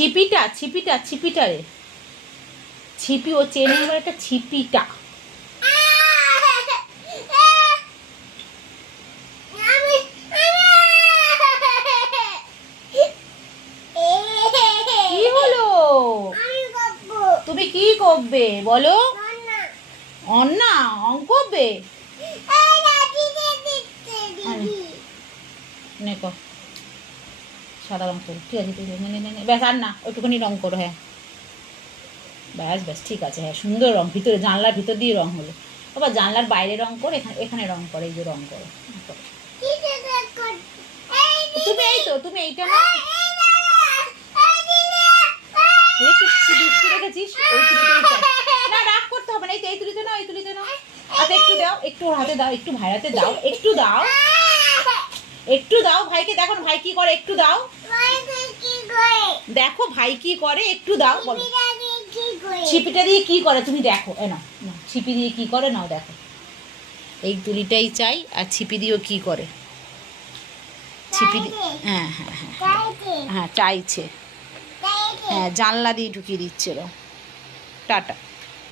ছিপিটা ছিপিটা ছিপিটা রে, ছিপি ও চেনে এবার একটা ছিপিটা। কি হলো? তুমি কি করবে বলো? অন্না অঙ্ক করবে? নেকো সাদা রং করো, ঠিক আছে, ব্যাস আর না, ওইটুকুনি রং করো। হ্যাঁ ব্যাস ব্যাস ঠিক আছে, হ্যাঁ সুন্দর রং, ভিতরে জানলার ভিতর দিয়ে রং হলো। বাবা জানলার বাইরে রং করো, এখানে এখানে রং করো, এই যে রং করো। তুমি এই তো, তুমি এইটা না রেখেছিস, ওই তুলিতে না রাগ করতে হবে না, এই তুলিতে না, এই তুলিতে না। আচ্ছা একটু দাও, একটু হাতে দাও, একটু ভাইয়াতে দাও, একটু দাও, একটু দাও ভাইকে, দেখো ভাই কি করে, একটু দাও, দেখো ভাই কি করে, একটু দাও। বলো ছিপিটা দিয়ে কি করে তুমি দেখো, এ না ছিপি দিয়ে কি করে নাও দেখো। এই তুলিটাই চাই, আর ছিপি দিয়েও কি করে, ছিপি হ্যাঁ হ্যাঁ হ্যাঁ হ্যাঁ চাইছে, হ্যাঁ জানলা দিয়ে ঢুকিয়ে দিচ্ছে। টাটা।